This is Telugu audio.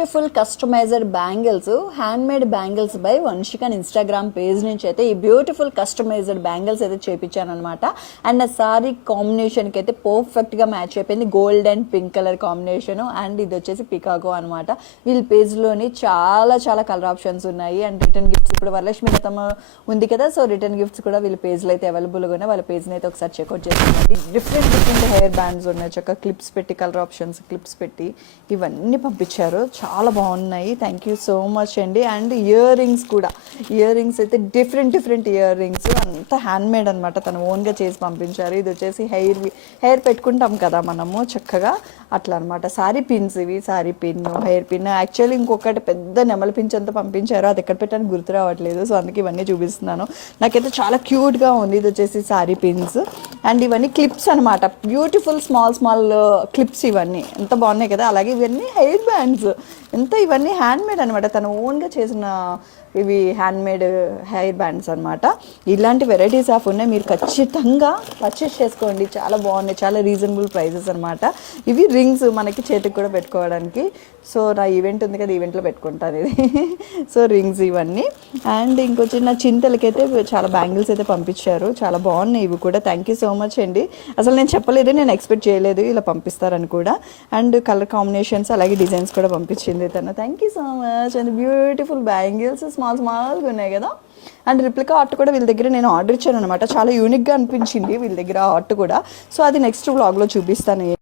Beautiful customised bangles, handmade bangles by వంశికన్ ఇన్స్టాగ్రామ్ పేజ్ నుంచి అయితే ఈ బ్యూటిఫుల్ కస్టమైజర్ బ్యాంగిల్స్ అయితే చేపించాను అనమాట. అండ్ ఆ సారీ కాంబినేషన్కి అయితే పర్ఫెక్ట్గా మ్యాచ్ అయిపోయింది. Gold and pink colour combination. And ఇది వచ్చేసి పికాగో అనమాట. వీళ్ళ పేజ్లోని చాలా చాలా కలర్ ఆప్షన్స్ ఉన్నాయి. అండ్ రిటర్న్ గిఫ్ట్స్ ఇప్పుడు వరలక్ష్మి వ్రతం ఉంది కదా, సో రిటర్న్ గిఫ్ట్స్ కూడా వీళ్ళ పేజ్లో అయితే అవైలబుల్గా ఉన్నాయి. వాళ్ళ పేజ్ని అయితే ఒకసారి చెక్అవుట్ చేసుకోండి. డిఫరెంట్ డిఫరెంట్ హెయిర్ బ్యాండ్స్ ఉన్నాయి, చక్కగా క్లిప్స్ పెట్టి కలర్ ఆప్షన్స్ క్లిప్స్ పెట్టి ఇవన్నీ పంపించారు. చాలా బాగున్నాయి. థ్యాంక్ యూ సో మచ్ అండి. అండ్ ఇయర్ రింగ్స్ కూడా, ఇయర్ రింగ్స్ అయితే డిఫరెంట్ ఇయర్ రింగ్స్ అంతా హ్యాండ్ మేడ్ అనమాట. తను ఓన్గా చేసి పంపించారు. ఇది వచ్చేసి హెయిర్ పెట్టుకుంటాం కదా మనము చక్కగా, అట్లా అనమాట. సారీ పిన్స్ ఇవి, sorry pin, hair pin. Actually ఇంకొకటి పెద్ద నెమలి పించ్ అంతా పంపించారు, అది ఎక్కడ పెట్టాను గుర్తు రావట్లేదు, సో అందుకే ఇవన్నీ చూపిస్తున్నాను. నాకైతే చాలా క్యూట్గా ఉంది. ఇది వచ్చేసి సారీ పిన్స్. అండ్ ఇవన్నీ క్లిప్స్ అనమాట, బ్యూటిఫుల్ స్మాల్ క్లిప్స్. ఇవన్నీ ఎంత బాగున్నాయి కదా. అలాగే ఇవన్నీ హెయిర్ బ్యాండ్స్, ఎంత ఇవన్నీ హ్యాండ్ మేడ్ అనమాట. తను ఓన్గా చేసిన ఇవి హ్యాండ్ మేడ్ హెయిర్ బ్యాండ్స్ అనమాట. ఇలాంటి వెరైటీస్ ఆఫ్ ఉన్నాయి, మీరు ఖచ్చితంగా పర్చేస్ చేసుకోండి. చాలా బాగున్నాయి, చాలా రీజనబుల్ ప్రైజెస్ అనమాట. ఇవి రింగ్స్ మనకి చేతికి కూడా పెట్టుకోవడానికి. సో నా ఈవెంట్ ఉంది కదా, ఈవెంట్లో పెట్టుకుంటాను ఇది. సో రింగ్స్ ఇవన్నీ. అండ్ ఇంకొచ్చి నా చింతలకైతే చాలా బ్యాంగిల్స్ అయితే పంపించారు, చాలా బాగున్నాయి ఇవి కూడా. థ్యాంక్ యూ సో మచ్ అండి. అసలు నేను చెప్పలేదు, నేను ఎక్స్పెక్ట్ చేయలేదు ఇలా పంపిస్తారని కూడా. అండ్ కలర్ కాంబినేషన్స్ అలాగే డిజైన్స్ కూడా పంపించింది తను. Thank you so much. And beautiful bangles స్మాల్గా ఉన్నాయి కదా. అండ్ రిప్లికా ఆర్ట్ కూడా వీళ్ళ దగ్గర నేను ఆర్డర్ ఇచ్చాను అనమాట. చాలా యూనిక్గా అనిపించింది వీళ్ళ దగ్గర ఆర్ట్ కూడా. సో అది నెక్స్ట్ వ్లాగ్లో చూపిస్తాను.